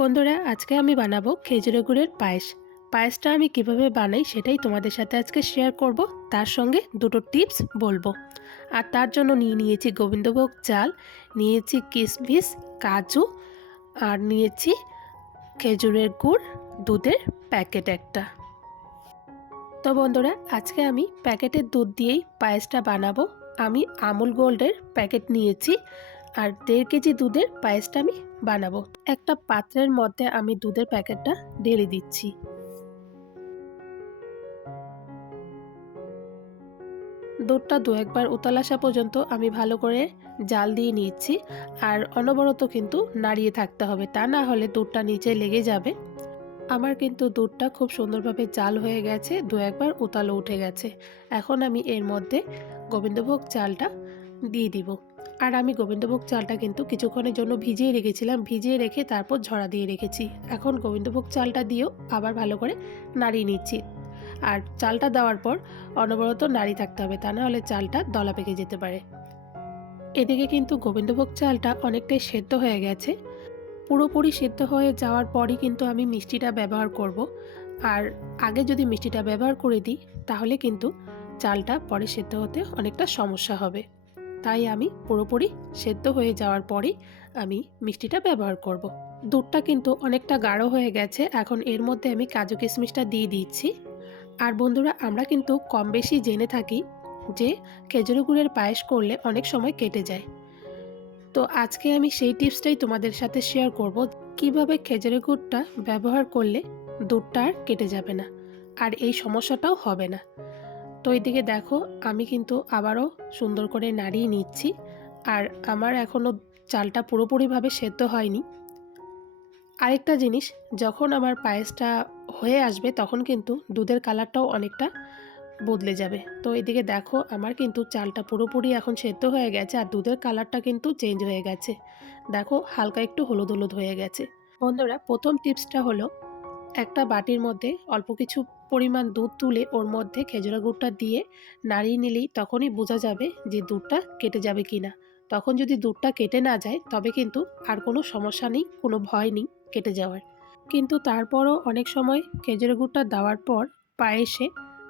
বন্ধুরা, আজকে আমি বানাবো খেজুরের গুড়ের পায়েস। পায়েসটা আমি কীভাবে বানাই সেটাই তোমাদের সাথে আজকে শেয়ার করব। তার সঙ্গে দুটো টিপস বলব। আর তার জন্য নিয়ে নিয়েছি গোবিন্দভোগ চাল, নিয়েছি কিশমিশ, কাজু, আর নিয়েছি খেজুরের গুড়, দুধের প্যাকেট একটা। তো বন্ধুরা, আজকে আমি প্যাকেটের দুধ দিয়েই পায়েসটা বানাবো। আমি আমুল গোল্ডের প্যাকেট নিয়েছি। আর দেড় কেজি দুধের পায়েসটা আমি বানাবো। একটা পাত্রের মধ্যে আমি দুধের প্যাকেটটা ঢেলে দিচ্ছি। দুধটা দু একবার উতল আসা পর্যন্ত আমি ভালো করে জাল দিয়ে নিচ্ছি। আর অনবরত কিন্তু নাড়িয়ে থাকতে হবে, তা না হলে দুধটা নিচে লেগে যাবে। আমার কিন্তু দুধটা খুব সুন্দরভাবে জাল হয়ে গেছে, দু একবার উতালো উঠে গেছে। এখন আমি এর মধ্যে গোবিন্দভোগ চালটা দিয়ে দিব। আর আমি গোবিন্দভোগ চালটা কিন্তু কিছুক্ষণের জন্য ভিজিয়ে রেখেছিলাম। ভিজিয়ে রেখে তারপর ঝরা দিয়ে রেখেছি। এখন গোবিন্দভোগ চালটা দিয়েও আবার ভালো করে নাড়িয়ে নিচ্ছি। আর চালটা দেওয়ার পর অনবরত নাড়ি থাকতে হবে, তা নাহলে চালটা দলা পেকে যেতে পারে। এদিকে কিন্তু গোবিন্দভোগ চালটা অনেকটাই সেদ্ধ হয়ে গেছে। পুরোপুরি সেদ্ধ হয়ে যাওয়ার পরই কিন্তু আমি মিষ্টিটা ব্যবহার করব। আর আগে যদি মিষ্টিটা ব্যবহার করে দিই, তাহলে কিন্তু চালটা পরে সেদ্ধ হতে অনেকটা সমস্যা হবে। তাই আমি পুরোপুরি সেদ্ধ হয়ে যাওয়ার পরই আমি মিষ্টিটা ব্যবহার করব। দুধটা কিন্তু অনেকটা গাঢ় হয়ে গেছে, এখন এর মধ্যে আমি কাজু কিশমিশটা দিয়ে দিচ্ছি। আর বন্ধুরা, আমরা কিন্তু কম বেশি জেনে থাকি যে খেজুরি গুড়ের পায়েস করলে অনেক সময় কেটে যায়। তো আজকে আমি সেই টিপসটাই তোমাদের সাথে শেয়ার করব, কীভাবে খেজুরের গুড়টা ব্যবহার করলে দুধটা আর কেটে যাবে না, আর এই সমস্যাটাও হবে না। তো এইদিকে দেখো, আমি কিন্তু আবারও সুন্দর করে নাড়িয়ে নিচ্ছি। আর আমার এখনও চালটা পুরোপুরিভাবে সেদ্ধ হয়নি। আরেকটা জিনিস, যখন আমার পায়েসটা হয়ে আসবে, তখন কিন্তু দুধের কালারটাও অনেকটা বদলে যাবে। তো এদিকে দেখো, আমার কিন্তু চালটা পুরোপুরি এখন সেদ্ধ হয়ে গেছে, আর দুধের কালারটা কিন্তু চেঞ্জ হয়ে গেছে। দেখো, হালকা একটু হলুদ হলুদ হয়ে গেছে। বন্ধুরা, প্রথম টিপসটা হলো, একটা বাটির মধ্যে অল্প কিছু পরিমাণ দুধ তুলে ওর মধ্যে খেজুরা গুড়টা দিয়ে নাড়িয়ে নিলেই তখনই বোঝা যাবে যে দুধটা কেটে যাবে কি না তখন যদি দুধটা কেটে না যায়, তবে কিন্তু আর কোনো সমস্যা নেই, কোনো ভয় নেই কেটে যাওয়ার। কিন্তু তারপরও অনেক সময় খেজুরের গুড়টা দেওয়ার পর পায়েসে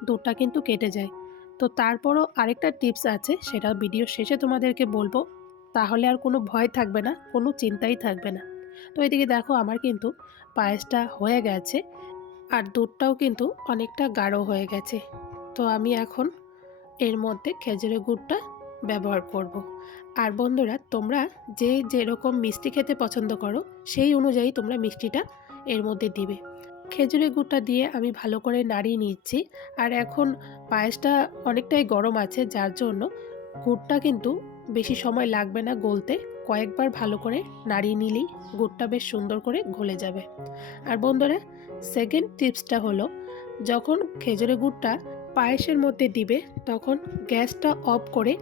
দুধটা কিন্তু কেটে যায়। তো তারপরও আরেকটা টিপস আছে সেটা ভিডিও শেষে তোমাদেরকে বলব। তাহলে আর কোনো ভয় থাকবে না, কোনো চিন্তাই থাকবে না। তো এদিকে দেখো, আমার কিন্তু পায়েসটা হয়ে গেছে। আর দুধটাও কিন্তু অনেকটা গাঢ় হয়ে গেছে। তো আমি এখন এর মধ্যে খেজুরের গুড়টা ব্যবহার করব। আর বন্ধুরা, তোমরা যে যেরকম মিষ্টি খেতে পছন্দ করো, সেই অনুযায়ী তোমরা মিষ্টিটা এর মধ্যে দিবে। খেজুরের গুড়টা দিয়ে আমি ভালো করে নাড়িয়ে নিচ্ছি। আর এখন পায়েসটা অনেকটাই গরম আছে, যার জন্য গুড়টা কিন্তু বেশি সময় লাগবে না গলতে। কয়েকবার ভালো করে নাড়িয়ে নিলেই গুড়টা বেশ সুন্দর করে গলে যাবে। আর বন্ধুরা সেকেন্ড টিপসটা হলো, যখন খেজুরের গুড়টা পায়েসের মধ্যে দিবে, তখন গ্যাসটা অফ করে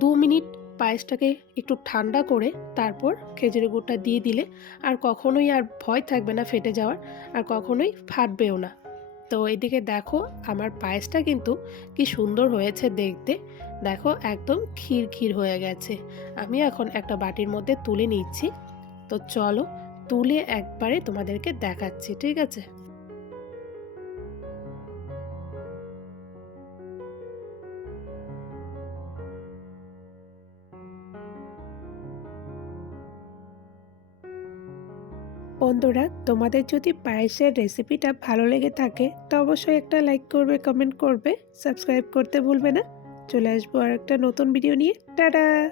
দু মিনিট পায়েসটাকে একটু ঠান্ডা করে তারপর খেজুরের গুড়টা দিয়ে দিলে আর কখনোই আর ভয় থাকবে না ফেটে যাওয়ার, আর কখনোই ফাটবেও না। তো এদিকে দেখো আমার পায়েসটা কিন্তু কি সুন্দর হয়েছে দেখতে। দেখো একদম ক্ষীর ক্ষীর হয়ে গেছে। আমি এখন একটা বাটির মধ্যে তুলে নিচ্ছি। তো চলো তুলে একবারে তোমাদেরকে দেখাচ্ছি, ঠিক আছে? বন্ধুরা, তোমাদের যদি পায়েসের রেসিপিটা ভালো লেগে থাকে, তো অবশ্যই একটা লাইক করবে কমেন্ট করবে সাবস্ক্রাইব করতে ভুলবে না। চলে আসব আর একটা নতুন ভিডিও নিয়ে। টাটা!